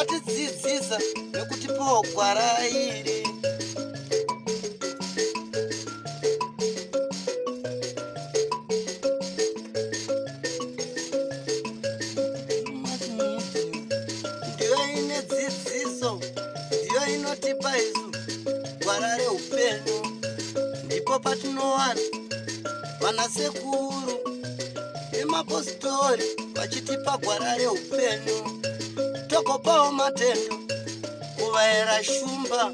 vatidzidzisa nekutipawo gwara iri. Ndiyo ine dzidziso, ndiyo inotipa isu gwara reupenyu. Ndipo patinowana vanasekuru nemapositori vachitipa gwara reupenyu. Togopawo matendo kuvaera shumba,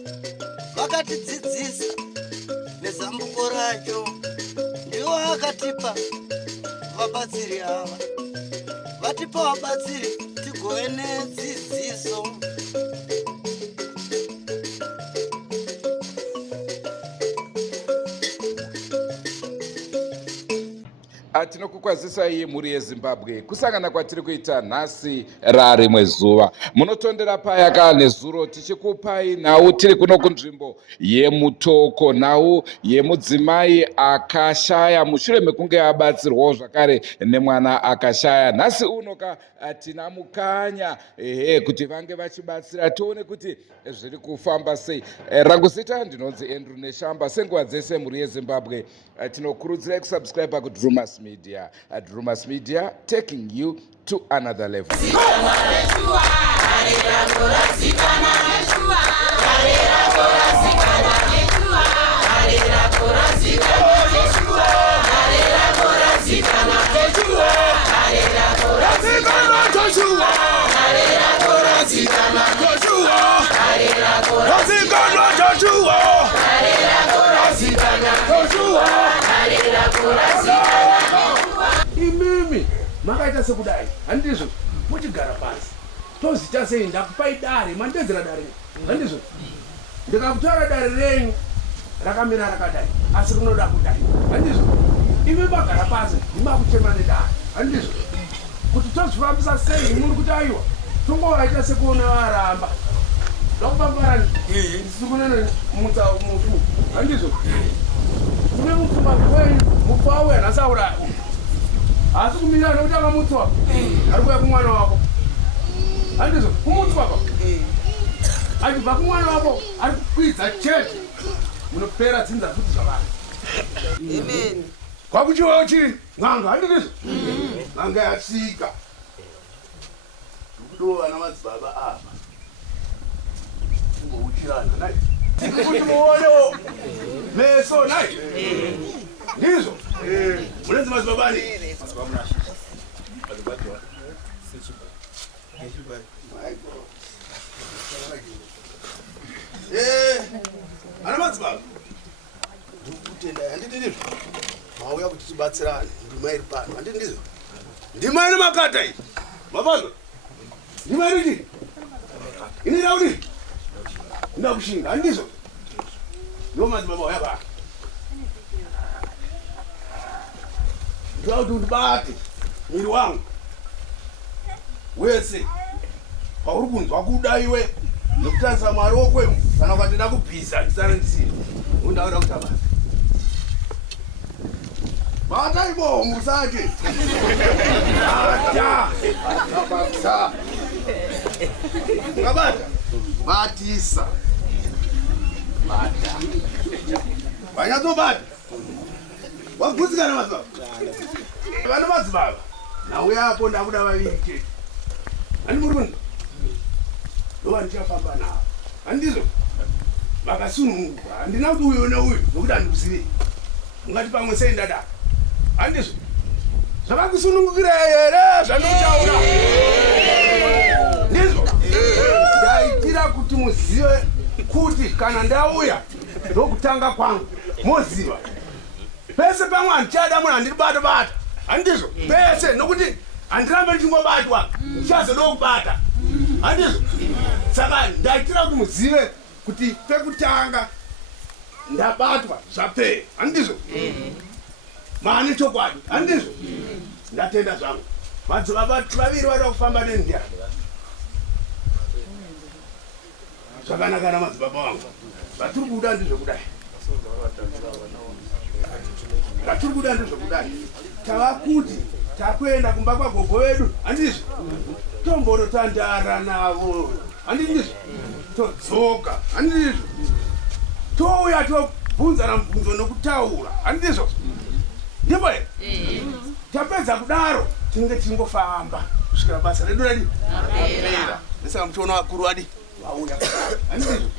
vakatidzidzisa nezambuko racho. Ndiwo akatipa vabatsiri ava, vatipa vabatsiri tigove nedzidziso. Tinokukwazisai mhuri yeZimbabwe kusangana kwatiri kuita nhasi rarimwe zuva. Munotondera paya nezuro tichikupai nhau tiri kuno kunzvimbo yemutoko, nhau yemudzimai akashaya mushure mekunge abatsirwawo zvakare nemwana akashaya. Nhasi uno tina mukanya kuti vange vachibatsira tione kuti zviri kufamba sei. Rangu zita ndinonzi Andrew Neshamba. Senguva dzese mhuri yeZimbabwe tinokurudzirai kusubscribe kuDrumas Media. Drumas Media, taking you to another level. Imimi makaita sekudai handizvo muchigara pasi tozita sei ndakupai dare mandedzera dare handizvo ndikakutora dare renyu rakamira rakadai asi rinoda kudai handizvo imi magara pasi ndimakuchema nedare handizvo kuti tozvifambisa sei muri kuti aiwa tongovaita sekuona varamba ndakupambarani ndisikunene mutu handizvo kune mupfuma kwenyu mufu auya nhasi auraya asi kumira nekuti akamutswa ari kuya kumwana wako handizvo kumutswa pa achibva kumwana wako ari kukwidza chete munopera dzinza futi zvavanhu kwakuchiwawo chiri n'anga handizvo n'anga yasvika ndokudo vana madzibaba apa kumbouchirana nai kuti muonewo meso nai ndizvo munenzi madzibabani ana madzibaba ndikutendai handiti ndizvo mauya kuti tibatsirane ndima iri pano handiti ndizvo ndima ine makata iyi mapazwa ndima iri chii ini raudi ndakushinga handizvo ndo madzibaba waya pano ndauti ndibate mwiri wangu wese pauri kunzwa kuda iwe nekutarisa mwari wokwemu kana ukatida kubvisa ndisare ndisiri undauda kuta bata bata ibo musake bata bata ngabata batisa bata vanyatsobata wagutsikana madzibaba vana madzibaba nauya apo ndakuda vaviri chete handi muri kunzwa ndova ndichafamba navo handizvo vakasununguka handina kuti uyu neuyu nokuti handikuzivi ungati pamwe sei ndadaro handizvo zvakakusunungukira here zvandokutaura ndizvo ndaitira kuti muzive kuti kana ndauya ndokutanga kwangu moziva pese pamwe handichada munhu handiri bata handizvo pese nokuti handirambe ndichingobatwa ndichazoda kubata handizvo saka ndaitira kuti muzive kuti pekutanga ndabatwa zvapera handizvo maane chokwadi handizvo ndatenda zvangu madzibaba vaviri vari kufamba nendia zvakanaka na madzibaba vangu vatiri kuda ndizvekudai vatiri kuda ndizvekudai tava kuti takuenda kumba kwagogo vedu handizvo tombonotandara navo handizvo todzoka handizvo touya tobvunzana mubvunzo nokutaura handizvo ndimbo here tapedza kudaro tinenge tingofamba kusvikira basa redu radipera nesaka muchiona vakuru vadi vauya handizvo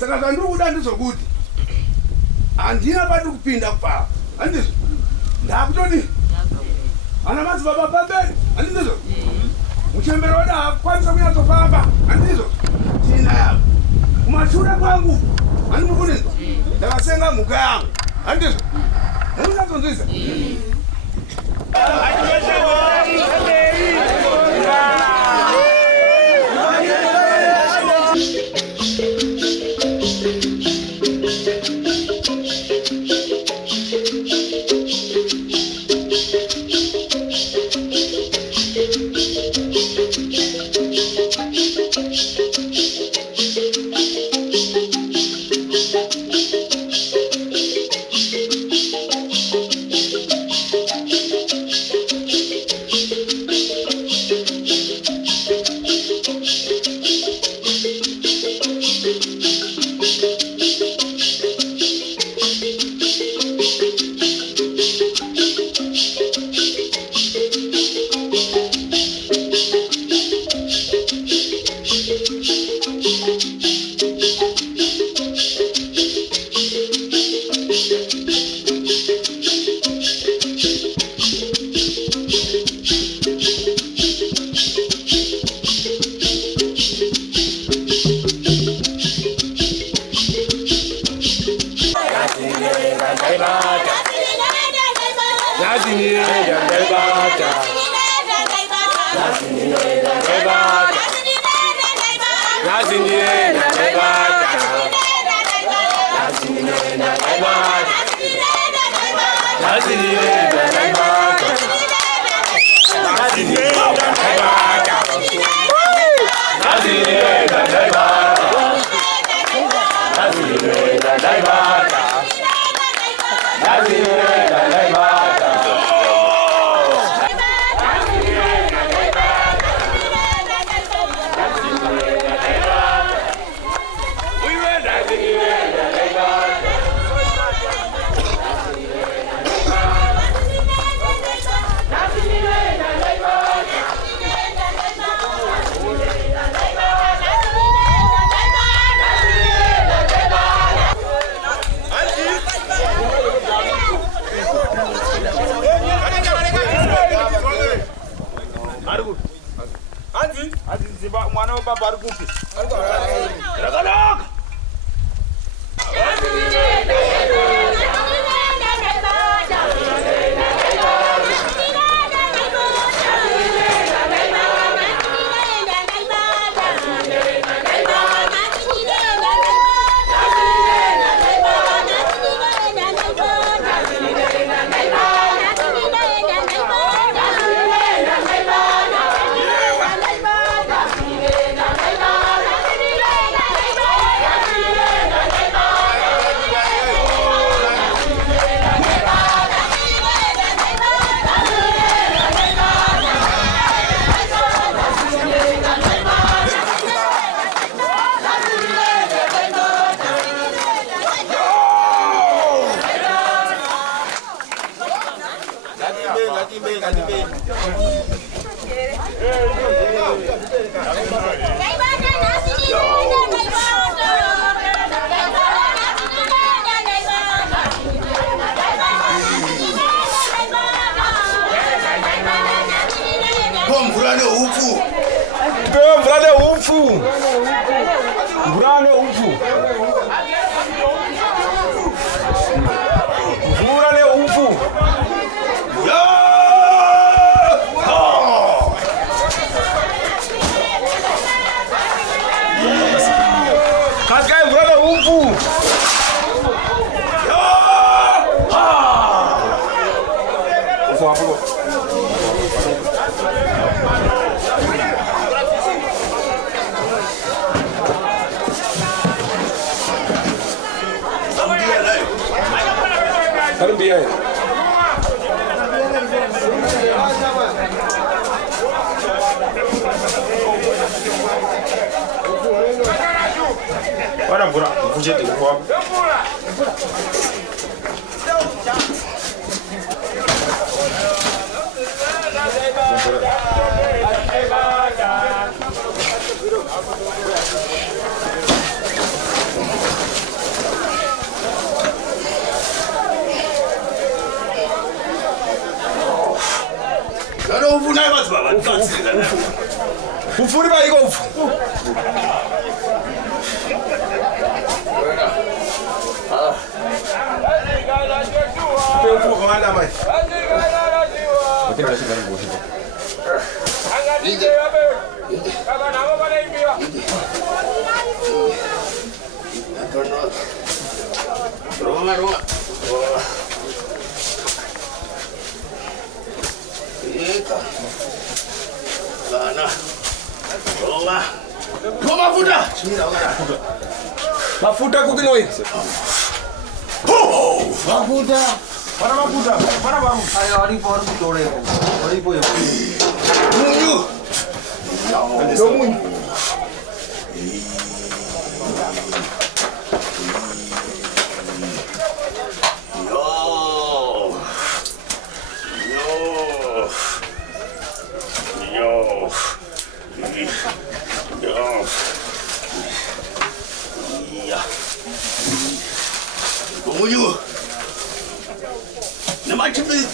saka zvandiri kuda ndizvokuti handina padi kupinda kupapa handizvo ndakutoni ana madzibaba pamberi handizvo muchembero wada hakukwanisa kunyatsofamba handizvo tina yavo kumashure kwangu handimukunizwa ndakasenga mhuka yangu handizvo mukusatonzwisa mwana wababa ari kupi? Bwana bora uvuje kwa. Kalo uvuna bazi baba. Ufuri ba iko ufu. Ufu kwa ndama. Utenda shika ngo shika. Angani yabe. Kaka namo bana imbiwa. Roma. Eka. Bana. Roma. Mafuta. Mafuta kukino hii. Mafuta. Para mafuta. Para baru. Ayo alipo dole. Alipo yo. Munyu. Ndio munyu. Munyu. Nama chipi.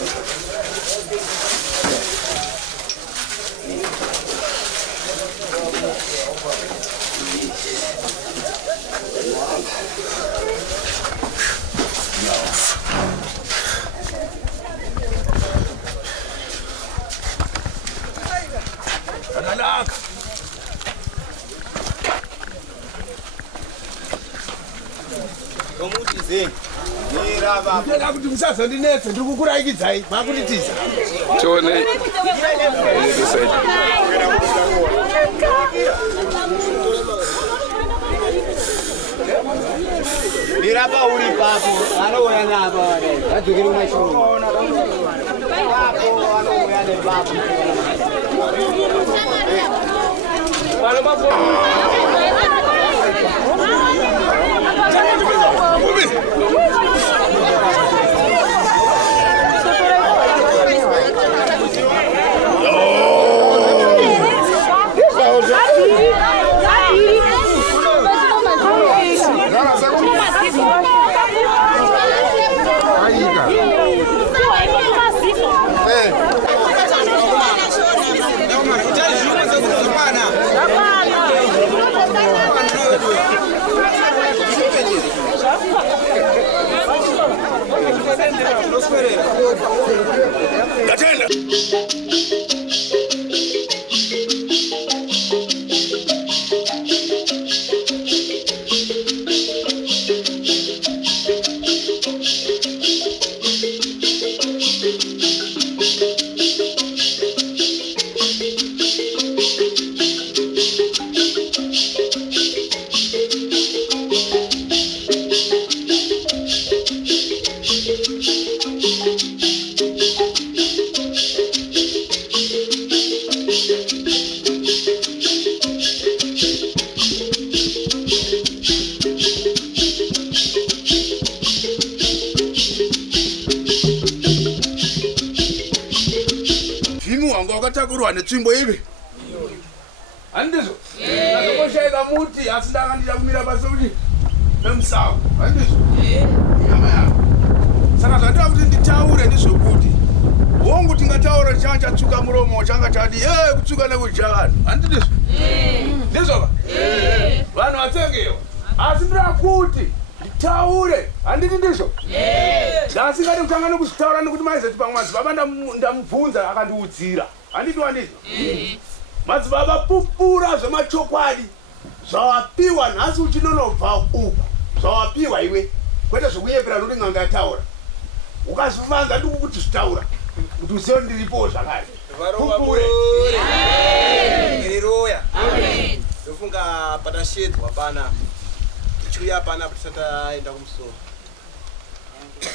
Analaka. Komutizeni. Niraba. Ndela kuti musasa ndinetse ndikukurayikidzai makunditiza. Chone. Niraba uri papo. Anoya napa. Adzukiri kumashuru. Papo anoya nepapo. Wala mafuta. Gatenda. Wakatakura netsvimbo ivi. Handizvo? Ndakoshaika muti asi ndakandida kumira pasi kuti nemusago. Handizvo? Nyama yako. Saka zvandira kuti nditaure ndizvokuti hongu tingataura changa chatsuka muromo changa chati kutsuka nekudya vanhu. Handizvo? Ndizvo? Vanhu vatsengewo. Asi ndira kuti nditaure. Handiti ndizvo? Ndasingadi kutanga nekuzvitaura nekuti maizoti pamwe madzibaba ndamubvunza akandiudzira. Handiti wandizvo? Madzibaba pupura zvemachokwadi zvawapiwa nhasi uchinonobva uku zvawapiwa iwe kwete zvokuyepera noti n'anga yataura ukazvivanza ndikukuti zvitaura kuti uzive ndiripo zvakare pupure. Haleluya. Ndofunga patashedzwa pana tichiuya pana tisataenda kumusoro.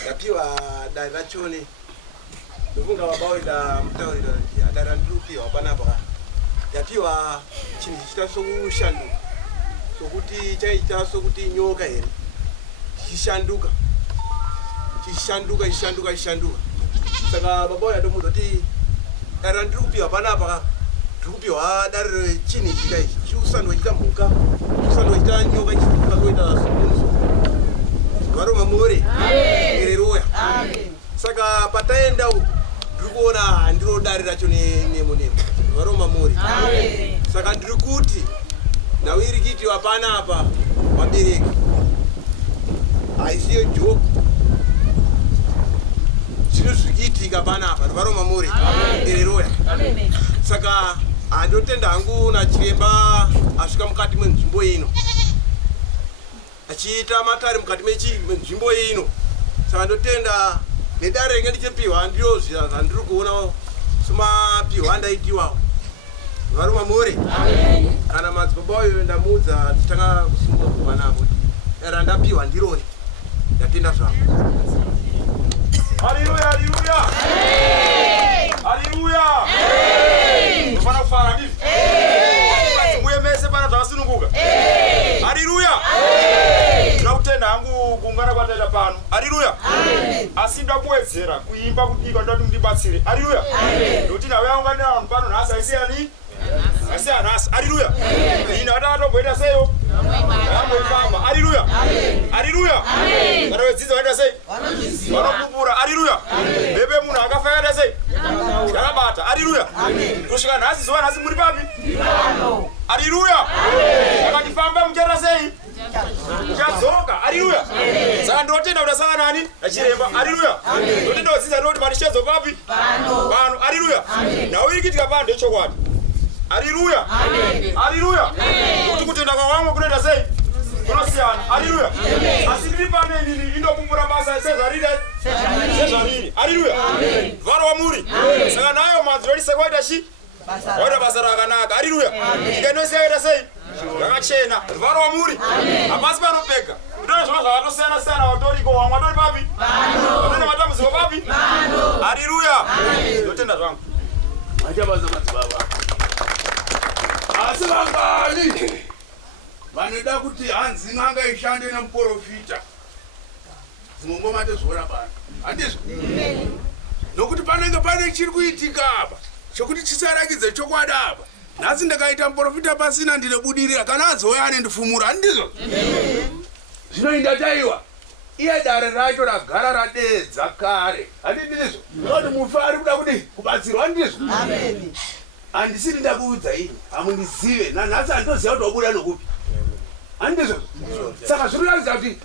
Yapiwa dare rachone. Ndofunga vabaoita mutauriro dare randirupiwa panapa. Yapiwa chinhu chichita sokushando sokuti chaita sokuti nyoka here chishanduka saka baba uya ndomuudza kuti dare randiri kupiwa panapa ndiri kupiwa dare rechini chika ichi chiusandwachita mhuka chiusandwachita nyoka chifuka kuita somunzo varoma more ereroya saka pataenda ndiri kuona handiro dare racho nemo varoma more saka ndiri kuti nawirikitiwa panapa wabereki haisiyo joke zvinozvikiitika panapa varoma more ereroya saka handotenda hangu nachiremba asvika mukati menzvimbo ino achiita matare mukati menzvimbo ino saka ndotenda nedare renge ndichipiwa ndiyo zvandiri kuona somapiwa andaitiwawo varoma more kana madzibaba uyo ndamuudza titanga kusumbudzwa navo kuti dare randapiwa ndirori ndatenda zvangu. Haleluya, haleluya. Haleluya. Mfana kufara ndivyo. Muyemese pana zvakasununguka. Haleluya. Ndakutenda hangu kuungana kwataita pano. Haleluya. Asi ndakuwedzera kuimba kudika ndati ndibatsire. Haleluya. Ndoti nawe aunganira vanhu pano nhasi aisiyani? Asiyana nhasi. Haleluya. Ina watatomboita seyo? Yamboifamba. Haleluya. Haleluya. Kana wedzidza waita sei? Vanopupura. Haleluya. Bebe munhu akafa yaita sei? Yakabata. Haleluya. Kusvika nhasi zuva nhasi muri papi? Haleluya. Akatifamba muchaita sei? Muchadzoka. Haleluya. Saka ndotenda kuti asanga nani? Achiremba. Haleluya. Ndotenda kudzidza ndoti patichedzo papi? Pano. Haleluya. Nawirikitika pano ndechokwadi. Haleluya. Haleluya. Kuti kutenda kwawamwe kunoita sei? Kunosiyana. Haleluya. Asi ndiri pano inini indokumbura basa sezvariri. Haleluya. Varo wamuri. Saka nayo madziro lisekwaita chi? Waita basa rakanaka. Haleluya. Nyika inose yaita sei? Yakachena. Varo wamuri. Hapasi panopeka. Kutona zvimwe zvakatosiyana watoriko wamwe watori papi? Watenda matambudziko papi? Haleluya. Ndotenda zvangu. Majabaza madzibaba. Asi vangani vanoda kuti hanzi n'anga ishande nemuprofita dzimongomate zvoona pano handizvo nokuti panenge pane chiri kuitika apa chokuti chisarakidze chokwadi apa nhasi ndakaita muprofita pasina ndinobudirira kana azouya anendifumura handizvo zvino indataiwa iye dare racho ragara radedza kare handidizvo noti mufa ari kuda kuti kubatsirwa handizvo handisiri ndakuudza ini hamundizive nanhasi handoziva kuti wabuda nokupi handizvo saka zviri kuratidza kuti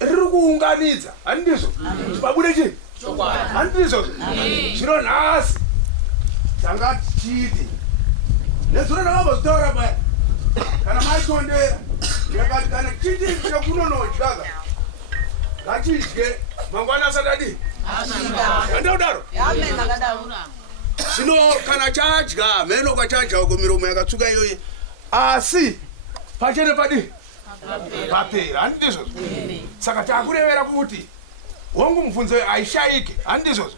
riri kuunganidza handizvo kuti pabude chii handizvo zvino nhasi tanga tichiti nezuro ndakambozitaura paya kana maitondera ndakati kana chiti chekunonodyaga ngatidye mangwana asati adii andaudaro zvino kana chadya mheno kwachadya uko miromo yakatsuka iyoyi asi pachene padi papera handizvo saka takurevera kuti hongu mubvunzo haishayike handizvo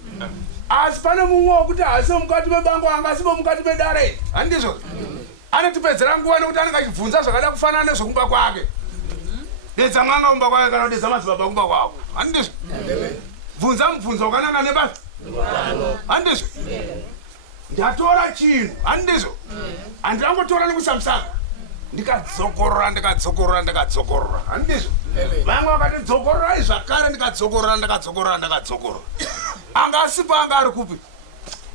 asi pane mumwe wokuti hasi mukati mebango anga asipo mukati medare handizvo anotipedzera nguva nekuti anenge achibvunza zvakada kufanana nezvokumba kwake dedza mwanga kumba kwake kana kudedza madzibaba kumba kwako handizvo bvunza mubvunzo wakananga nebasa handizvo ndatora chinhu handizvo handirangotora nekusamusaka ndikadzokorora handizvo vamwe vakatidzokorora zvakare ndikadzokorora anga asipo anga ari kupi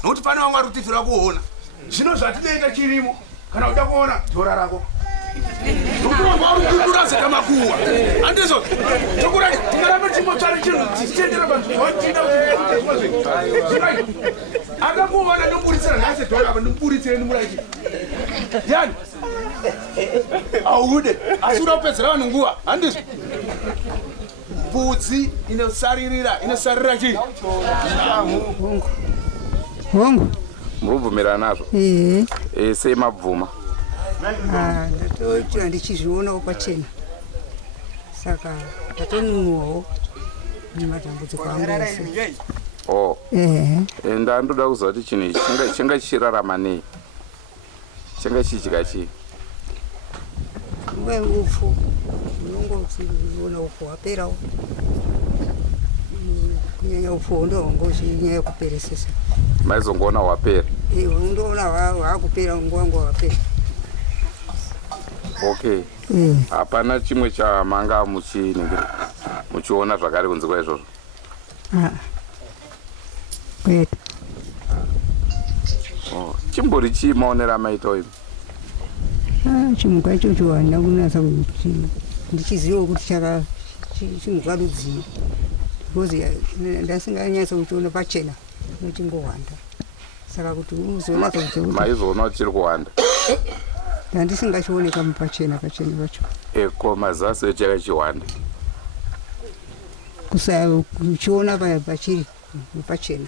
nokuti pane vamwe ari kutifira kuona zvino zvatinoita chirimo kana uda kuona dhora rako ndokuronga zeta makuwa handizvo tokurati tingaramba chimotsvara chinhu tichitendera panzvozvotida akakuona ndoburitsira nhasi dhora apa ndimburitsire ndimuraiki yani aude asi uda kupedzera vanhu nguva handizvo mbudzi inosarira chii hongu murubvumirana nazvo sei mabvuma ndatoti handichizvionawo pachena saka ndatonunuwawo nematambudziko angu ese ndandoda kuziva kuti chinhu ichi chinga chichirarama nei chinga chichidya chii upfu unongoona upfu waperawo kunyanya upfu ndongochinyaya kuperesesa maizongoona wapera undoona waakupera nguwangu wapera. Okay, hapana chimwe chamanga muchiona zvakare kunze kwaizvozvo? Kwete. Chimbori chii maonera maita imi? Chimuka ichocho handina kunatsa kuti ndichiziva kuti chimuka rudzii because ndasinganyatsa kuchiona pachena nochingohwanda saka kuti uzonatsa kuti maizoona kuti chiri kuhwanda handisingachioneka pachena pacho eko mazasi echaka chihwanda kuchiona pachiri pachena.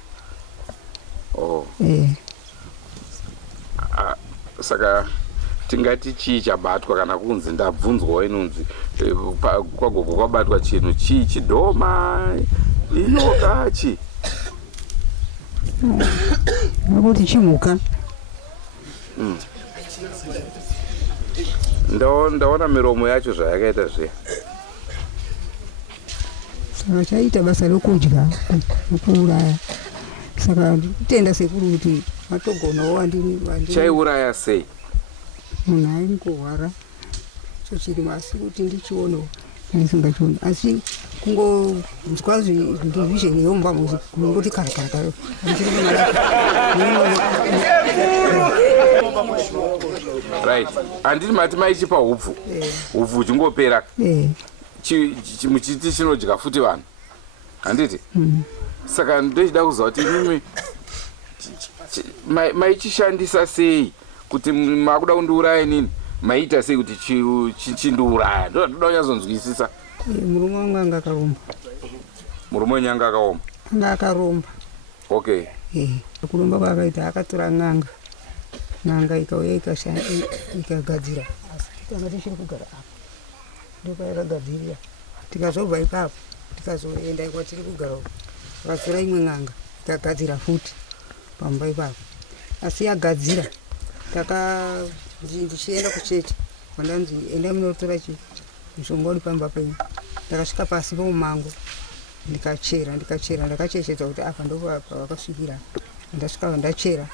Saka tingati chii chabatwa kana kunzi ndabvunzwawo inonzi kwagogo kwabatwa chinhu chii, chidhoma, inyoka, chii? Nokuti chimuka. Ndaona miromo yacho zvayakaita zviya. Saka chaita basa rokudya nokuuraya. Saka kutenda sekuru kuti matogonawo andini. Chaiuraya sei? Munhu aingohwara icho chirimo asi kuti ndichionewo ndisingachioni asi kungonzwa ndivhizheni yomba muzi kungoti karakara right. Anditi mati maichipa hupfu hupfu chingopera muchiti chinodya futi vanhu handiti? Saka ndochida kuziva kuti mimi maichishandisa sei kuti makuda kundiuraya nini, maita sei kuti chindiuraya? Ndoda kunyazonzwisisa. Murume wangu anga akaromba. Murume wenyu anga akaoma? Anga akaromba. Okay. Kuromba kwakaita akatora n'anga ikauya ikagadzira tanga tichiri kugara apa ndopaakagadzirira. Tikazobva ipapo tikazoenda kwatiri kugara akatora imwe n'anga ikagadzira futi pamba ipapo. Asi yagadzira ndichienda kuchechi kwandanzi enda munotora mushonga uri pamba penyu. Ndakasvika pasi pomumango ndikachera ndakachechetsa kuti apa ndopavakasvikira. Ndasvika ndachera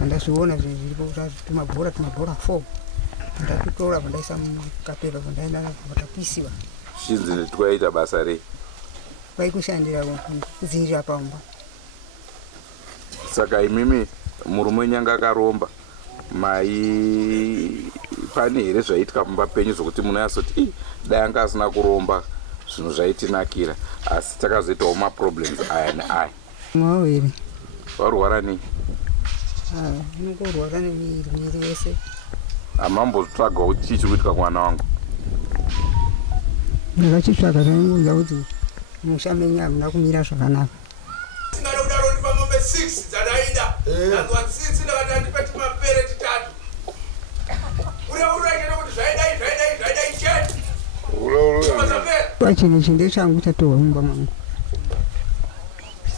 ndazviona zviripo tumabhora 4 ndatutora pandaisa mukapepa pandaenda pakapisiwa. Zvinzi twaita basa rei? Vaikushandira kudzivirira pamba. Saka imimi murume wenyu anga akaromba, pane here zvaitika pamba penyu zvokuti munoyasoti dai anga asina kuromba zvinhu zvaitinakira, asi takazoitawo maproblems aya neaya? Mwawo here. Warwara nei? Unongorwara nemiri yese. Hamambotsvagawo kuti chii chiri kuitika kumwana wangu? Ndakachitsvaga ndaingoudza kuti musha menyu hamuna kumira zvakanaka. Singada kudaro ndi pamombe 6 dzadaida. Ndazwa 6 ndakati andipeti mapere 3. Ura kuti zvaidai chete. Pachine chinde changu chatowa mumba mangu.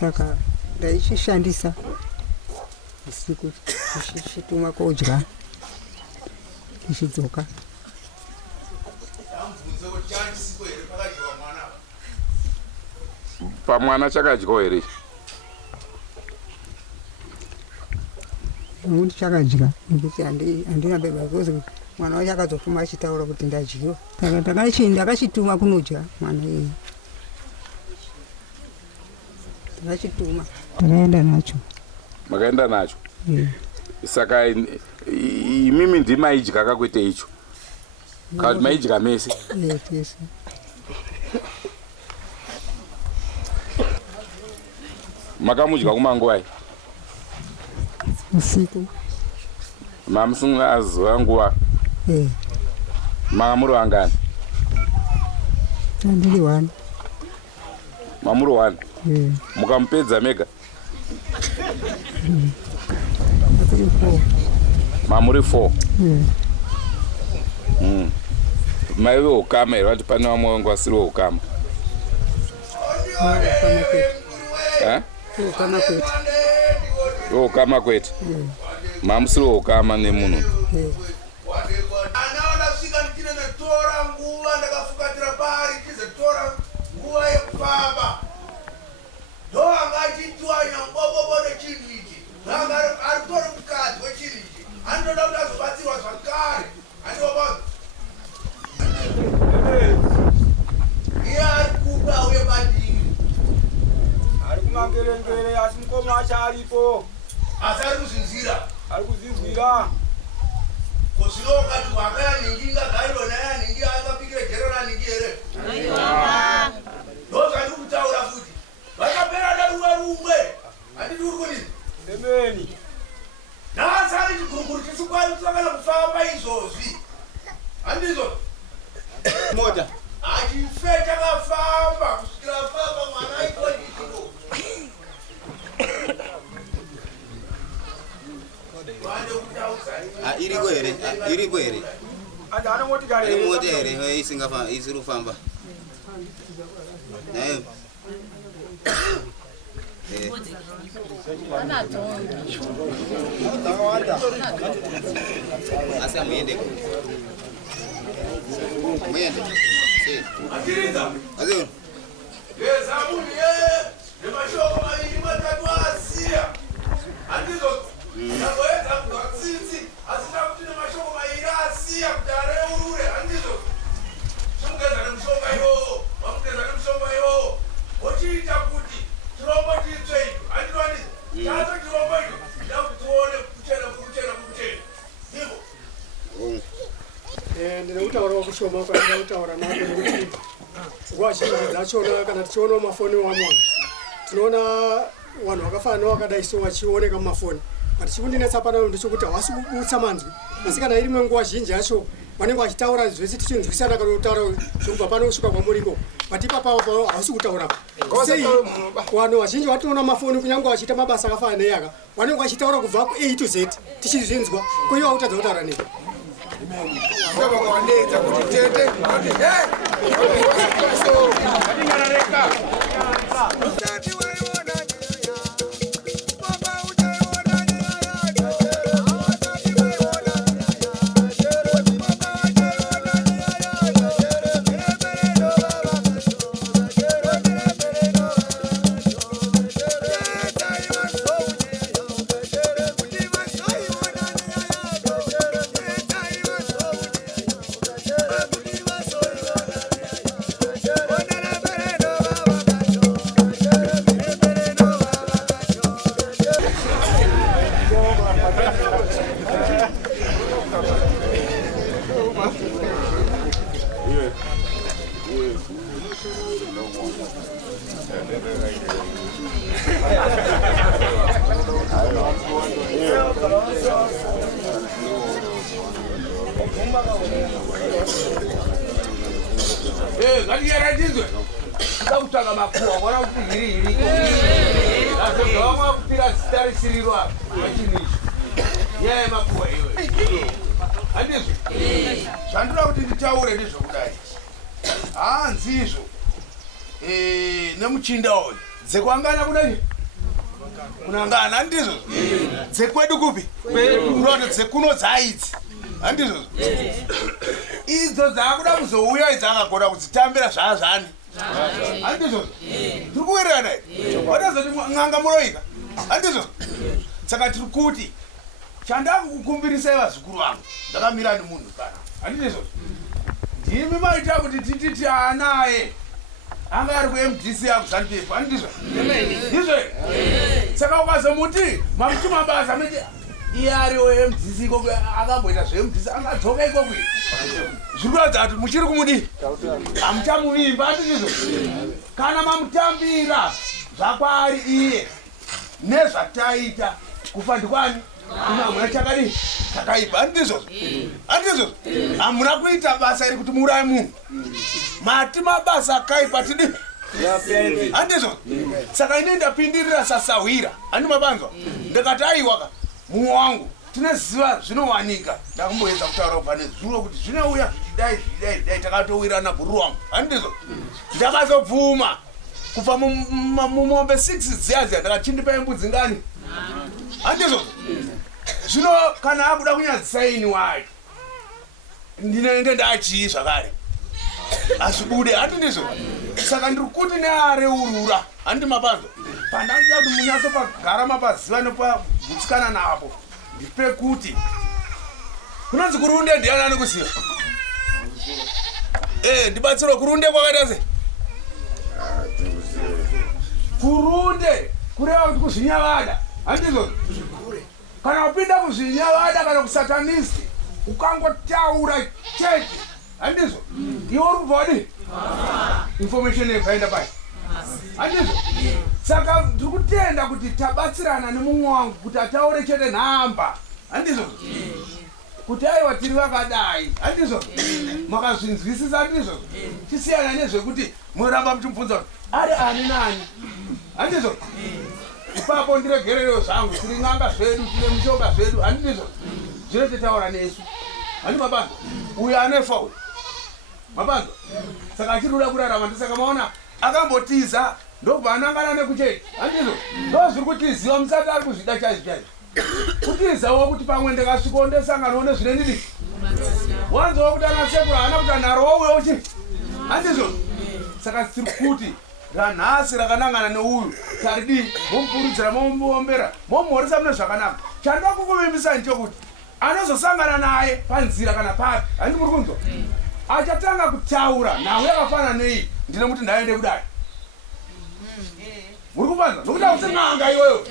Saka ndaichishandisa usiku tichituma kodya tichidzoka. Pamwana chakadyawo here? Nokuti chakadya nekuti handina beba because mwana wacho akazofuma achitaura kuti ndadyiwa. Saka ndakachituma kunodya mwana iyeye. Ndakachituma ndakaenda nacho. Makaenda nacho? Saka imimi ndimaidya kakwete icho kana kuti maidya mese? Yes. Makamudya kumangwai? Usiku. Mamusingaziva nguva? Manga muri vangani? Ndiri 1. Mamuri 1? Mukamupedza mega? Mamuri 4? Maive ukama here? Vati pane vamwe vangu vasiri veukama? Veukama kwete? Mamusiri veukama nemunhu? Murume acharipo. Asari kuzinzira. Ari kuzinzira. Kosiloka tuwakaya ninginga gairo naya ningi akapikira gerora ningi ere. Aiwa. Ndoza ndikutaura futi. Vakapera daruwa rumwe. Handiti uri kuni? Emeni. Nasari chiguruguru chisukwayo kusangana kufamba izvozvi. Handizvo? Mota. Achife chakafamba kusvikira famba mwana aitwa ndizvo. Iripo here. Iripo here. Ana motikari. Iri mota here isingafamba isiri kufamba. Nayo. Asa muende. Muende. Si. Akiriza. Azio. Yezamuni ye. Nemashoko mairi matatu asiya. Handizvo. Nagoedza kugatsitsi asina kuti nemashoko mairi asiya kuti areurure. Handizvo. Chimugeza nemushonga iwowo. Wamugeza nemushonga iwowo. Wochiita kuti chirombo chitsve icho. Handizvanizi. Chatsva chirombo icho. Ndida kuti tione kuchena kukuchena kukuchena. Ndiko. Ndine kutaura kushoma kwaenda kutaura nako nekuti nguva zhinji dzachona kana tichiona mafoni wamwana tinoona vanhu vakafanana vakadai so vachioneka mumafoni but chikundinetsa panano ndechekuti havasi kubutsa manzwi asi kana iri nguva zhinji yacho vanenge vachitaura zvese tichinzwisana kana kutaura zvekubva pano kusvika kwamuriko but ipapo havasi kutaura sei vanhu vazhinji vatinoona mafoni kunyange vachiita mabasa akafanana neaka vanenge vachitaura kubva ku A to Z tichizvinzwa koiva kutadza kutaura nei. Ndaba kwandeza kuti tete. Ngatiyaratizwe. Ndakutanga makuwa wala kuti hiri. Ndakuzama kupira zita risirirwa. Machinishi. Yeye makuwa iwe. Handizvo. Zvandira kuti nditaure ndizvo kudai. Nzizvo. Nemuchinda uyu. Dzekwangana kudai. Kunangana handizvo. Dzekwedu kupi? Kwedu. Dzekuno dzaidzi. Handizvo. Idzo dzakuda kuzouya idzi akagona kudzitambira zvaazvani. Handizvo. Tiri kuwirirana here. Watazoti n'anga muroika. Handizvo. Saka tiri kuti chandakukumbirisai vazukuru vangu ndakamira nemunhu kana. Handizvo. Ndimi maita kuti tititi anaye anga ari kuMDC akuZANU-PF. Handizvo. Ndizvo. Saka ukazomuti mamuti mabasa meti iye ariwo MDC ikoko akamboita zveMDC angadzoka ikoko. Zvikuratidza kuti muchiri kumudi hamuchamuvimba. Handizvo. Kana mamutambira zvakwari iye nezvataita kufa ndikwani hamuna chakadi chakaipa. Handizvo. Handizvo. Hamuna kuita basa iri kuti muuraye munhu. Mati mabasa akaipa tidi. Handizvo. Saka ine ndapindirira sasahwira. Handi mabanzwa. Ndikati aiwaka mumwe wangu tinoziva zvinowanika. Ndakumboedza kutaura pane zuro kuti zvinouya zvidai takatowirana bhuru wangu. Handizvo. Ndakazobvuma kubva mumombe 6 dziya ndakachindipa mbudzi ngani. Handizvo. Zvino kana akuda kunyadzisaini wayo ndinenge ndachii zvakare azvibude. Handizvo. Saka ndiri kuti neareurura handi mapanzwa pandandida kuti munyatsopagara mapaziva nepagutsikana napo ndipekuti kunonzi kurunde ndianani kuziva. Ndibatsirwe kurunde kwakaita se kurunde kureva kuti kuzvinyavada handizvo kana kupinda kuzvinyavada kana kusatanisti ukangotaura chete handizvo iwe uri kubva wadi information yakaenda pai handizvo saka tiri kutenda kuti tabatsirana nemumwe wangu kuti ataure chete nhamba handizvo kuti aiwa tiri vakadai handizvo makazvinzwisisa handizvo tisiyana nezvekuti muramba muchimubvunza kuti ari ani nani handizvo ipapo ndiregererewo zvangu tiri n'anga zvedu tine mishonga zvedu handizvo zvino titaura nesu handi mabanzo uyo anefa uyo mabanzo saka achirura kurarama ndisaka maona akambotiza ndobva anangana nekuchechi handizvo ndo zviri kutiziva musati ari kuzvida chaizvo kutizawo kuti pamwe ndikasvikawo ndesanganawo nezvine ndidi wanzowo kuti anasekura hana kuti anharowo uyo uchi handizvo saka tiri kuti ranhasi rakanangana neuyu taridi momupurudzira momuombera momhoresa mune zvakanaka chandoda kukuvimbisani chokuti anozosangana naye panzira kana pari handi muri kunzwa achatanga kutaura nhau yakafanana nei ndine kuti ndaende kudai muri kupanza nokuti akuti n'anga iyoyo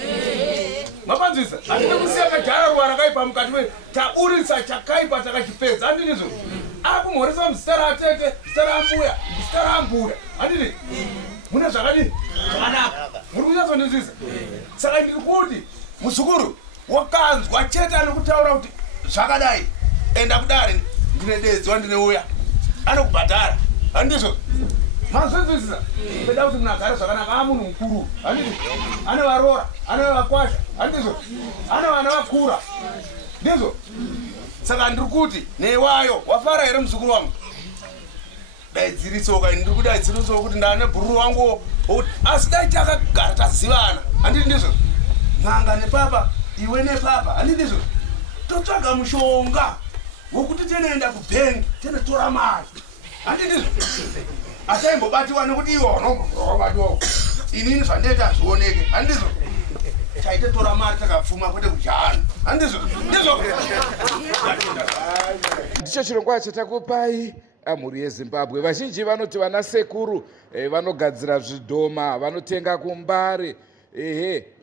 mapanzisa handine kusiya kajara ruva rakaipa mukati taurisa chakaipa takachipedza handinizvo akumhoresa muzita ratete zita rambuya zita rambuya handini mune zvakadii zvakanaka muri kunyatsondinzisa saka ndiri kuti muzukuru wakanzwa chete anokutaura kuti zvakadai enda kudare ndine dedzwa ndine uya anokubhadhara handizvo mazvinzwisisa peda kuti munhu agare zvakanaka amunhu mukuru handizvo ane varora ane vakwasha handizvo ane vana vakura ndizvo saka ndiri kuti newayo wafara here muzukuru wangu daidzirisoka ndiri kudaidzirisoka kuti ndane bhururu wangu asi dai takagara tazivana handii ndizvo n'anga nepapa iwe nepapa handii ndizvo totsvaga mushonga wokuti tinoenda kubhengi tinotora mari handii ndizvo asaimbobatiwa nekuti iwo nobatiwawo inini zvandaita zvioneke handizvo chaite tora mari takapfuma kwete kujana handizvo ndizvo ndicho chirongwa chatakupai amhuri yezimbabwe vazhinji vanoti vana sekuru vanogadzira zvidhoma vanotenga kumbare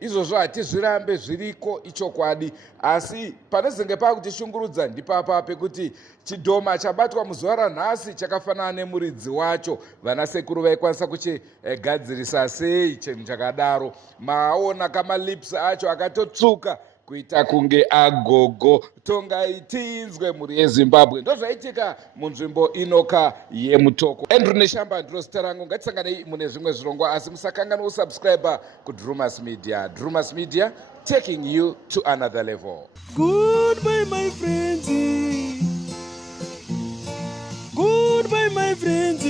izvozvo hatizvirambe zviriko ichokwadi asi panezenge pakutishungurudza ndipapa pekuti chidhoma chabatwa muzuva ranhasi chakafanana nemuridzi wacho vana sekuru vaikwanisa kuchigadzirisa sei chinhu chakadaro maona kamalips acho akatotsvuka kuita kunge agogo tongai tinzwe mhuri yezimbabwe ndozvaitika munzvimbo inoka yemutoko andrew neshamba ndiro zita rangu ngatisanganei mune zvimwe zvirongwa asi musakanganwa kusubscribe kudrumas media. Drumas Media, taking you to another level. Goodbye my friends, goodbye my friends,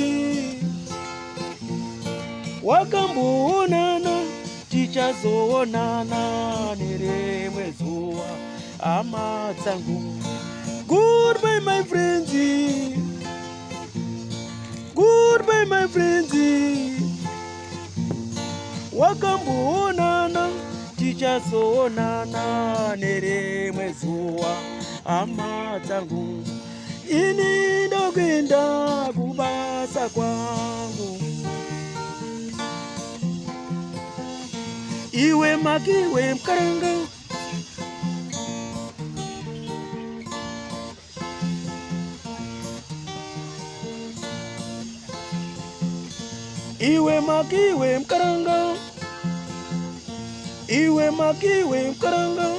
wakamboonana tichazoonana nerimwe zuva hama dzangu. Goodbye my friends, goodbye my friends, wakamboonana tichazoonana nerimwe zuva hama dzangu. Ini ndokuenda kubasa kwangu, iwe makiwe mkaranga, iwe makiwe mkaranga, iwe makiwe mkaranga.